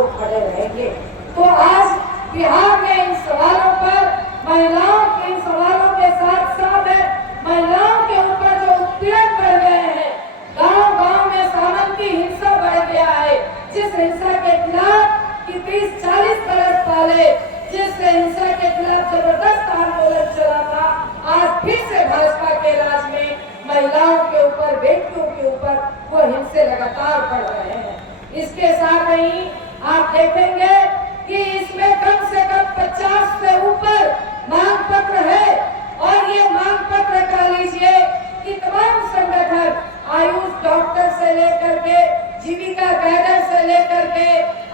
लोग खड़े रहेंगे। तो आज बिहार में इन सवालों पर महिलाओं के इन सवालों के साथ साथ महिलाओं के ऊपर जो उत्पीड़न बढ़ गए हैं, गांव-गांव में सामंती हिंसा बढ़ गया है, जिस हिंसा के खिलाफ कि 30-40 बरस पहले जिस हिंसा के खिलाफ जबरदस्त आंदोलन चला था, आज फिर से भाजपा के राज में महिलाओं के ऊपर, बेटियों के ऊपर वो हिंसे लगातार बढ़ रहे हैं। इसके साथ ही आप देखेंगे कि इसमें कम से कम 50 से ऊपर मांग पत्र है और ये मांग पत्र कह लीजिए कि तमाम संगठन, आयुष डॉक्टर से लेकर के, जीविका गाइडर से लेकर के,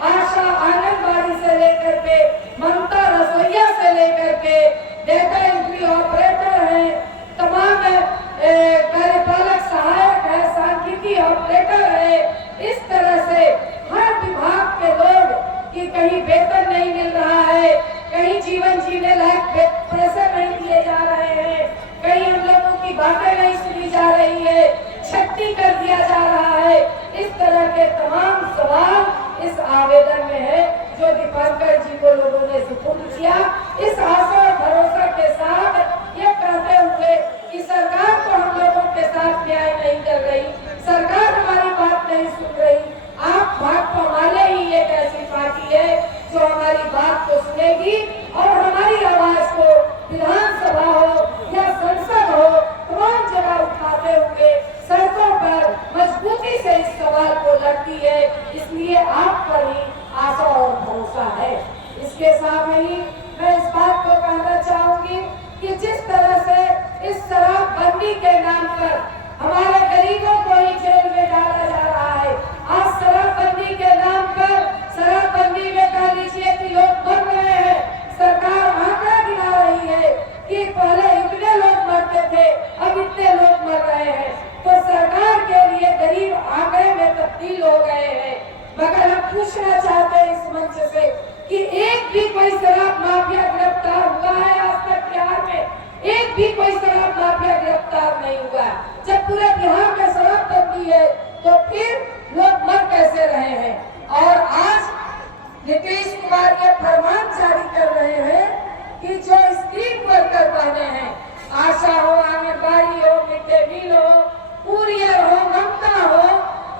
आशा आंगनबाड़ी से लेकर के, ममता रसोईया से लेकर के, डेटा एंट्री ऑपरेटर है, तमाम कार्यपालक सहायक है, सांख्यिकी ऑपरेटर है, इस तरह से हर विभाग के लोग कि कहीं वेतन नहीं मिल रहा है, कहीं जीवन जीने लायक पैसे नहीं दिए जा रहे हैं, कहीं हम लोगों की बातें नहीं सुनी जा रही है, छट्टी कर दिया जा रहा है। इस तरह के तमाम सवाल इस आवेदन में है जो दीपांकर जी को लोगों ने सुपुर्द किया। इस आशा और भरोसा के साथ ये कहते हुए कि सरकार तो हम लोगों के साथ न्याय नहीं कर रही, सरकार हमारी बात नहीं सुन रही, आप भाजपा वाले ही एक ऐसी पार्टी है जो हमारी बात को सुनेगी और हमारी आवाज को विधानसभा हो या संसद हो, तमाम जगह उठाते हुए सड़कों पर मजबूती से इस सवाल को लड़ती है। इसलिए आप पर ही आशा और भरोसा है। इसके साथ ही मैं इस बात को कहना चाहूंगी कि जिस तरह से इस शराबबंदी के नाम पर हमारे गरीबों को ही जेल में डाला जा रहा है, आज शराबबंदी के नाम पर शराबबंदी में कह लीजिए कि लोग मर रहे हैं, सरकार आंकड़ा गिना रही है कि पहले इतने लोग मरते थे, अब इतने लोग मर रहे हैं, तो सरकार के लिए गरीब आंकड़े में तब्दील हो गए हैं। मगर हम पूछना चाहते हैं इस मंच से कि एक भी कोई शराब माफिया गिरफ्तार हुआ है आज तक बिहार में? एक भी कोई शराब माफिया गिरफ्तार नहीं हुआ। जब पूरे बिहार में शराबबंदी है तो फिर लोग मर कैसे रहे हैं? और आज नीतीश कुमार ये फरमान जारी कर रहे हैं कि जो स्ट्रीट वर्कर बने हैं, आशा हो, आंगनबाड़ी हो, मिड डे मील हो, कुरियर हो, ममता हो,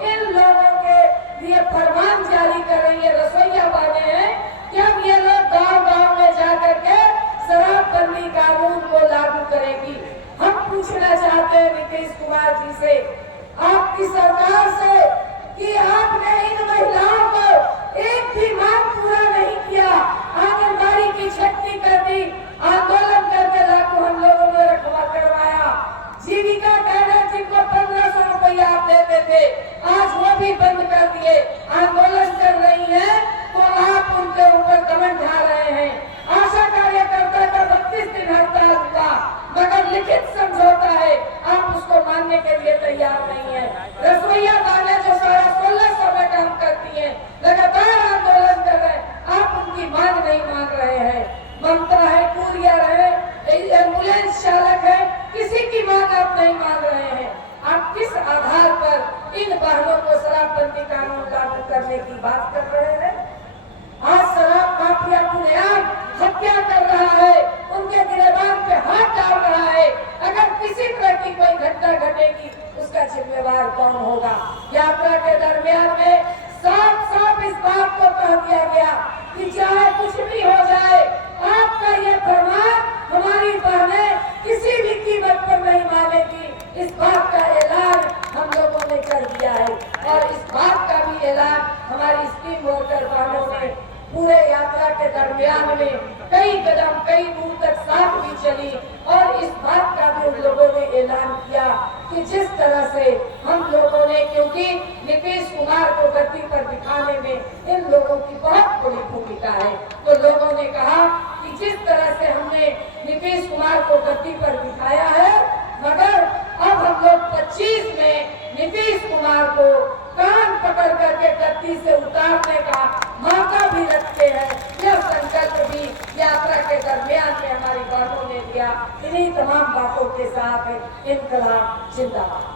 इन लोगों के लिए फरमान जारी कर रही है, रसोईया बने हैं कि अब ये लोग गांव-गांव में जाकर के शराबबंदी कानून को लागू करेगी। हम पूछना चाहते हैं नीतीश कुमार जी से, आपकी सरकार से, कि आपने इन महिलाओं को एक भी मांग पूरा नहीं किया। आंगनबाड़ी की छट्टी कर दी, आंदोलन करके लागू हम लोगों ने रखवा करवाया। जीविका गाइडर जिनको 1500 रुपया आप देते थे, आज वो भी बंद कर दिए। आंदोलन कर रही है तो आप उनके ऊपर कमेंट ढा रहे हैं। आशा कार्यकर्ता का 32 दिन हड़ताल हुआ, मगर लिखित समझौता है, आप उसको मानने के लिए तैयार नहीं है। रसोईया वाले जो 1650 में काम करती है, लगातार आंदोलन कर रहे हैं, आप उनकी मांग नहीं मान रहे हैं। ममता है, कुरियर है, एम्बुलेंस चालक है, किसी की मांग आप नहीं मान रहे हैं। आप किस आधार पर इन बहनों को शराबबंदी कानून लागू करने की बात कर रहे हैं? आज शराब माफिया खुलेआम हत्या कर रहा है, उनके गिरबान पे हाथ डाल रहा है। अगर किसी तरह की कोई घटना घटेगी उसका जिम्मेवार कौन होगा? यात्रा के दरमियान में साफ-साफ इस बात को कह दिया गया कि चाहे कुछ भी हो जाए, आपका ये फरमान हमारी बहनें किसी भी कीमत पर नहीं मानेगी। इस बात का ऐलान हम लोगों ने कर दिया है और इस बात का भी ऐलान हमारी स्ट्रीम वोटर बहनों ने पूरे यात्रा के दरमियान में कई कदम, कई दूर तक साथ भी चली और इस बात का भी उन लोगों ने ऐलान किया कि जिस तरह से हम लोगों ने, क्योंकि नीतीश कुमार को गद्दी पर बिठाने में इन लोगों की बहुत बड़ी भूमिका है, तो लोगों ने कहा कि जिस तरह से हमने नीतीश कुमार को गद्दी पर बिठाया है, मगर अब हम लोग 25 में नीतीश कुमार को कान पकड़ करके गद्दी से उतारने का मौका भी रखते हैं। यह संकल्प भी यात्रा के दरमियान में हमारी बहनों ने दिया। इन्हीं तमाम बातों के साथ इंकलाब जिंदाबाद।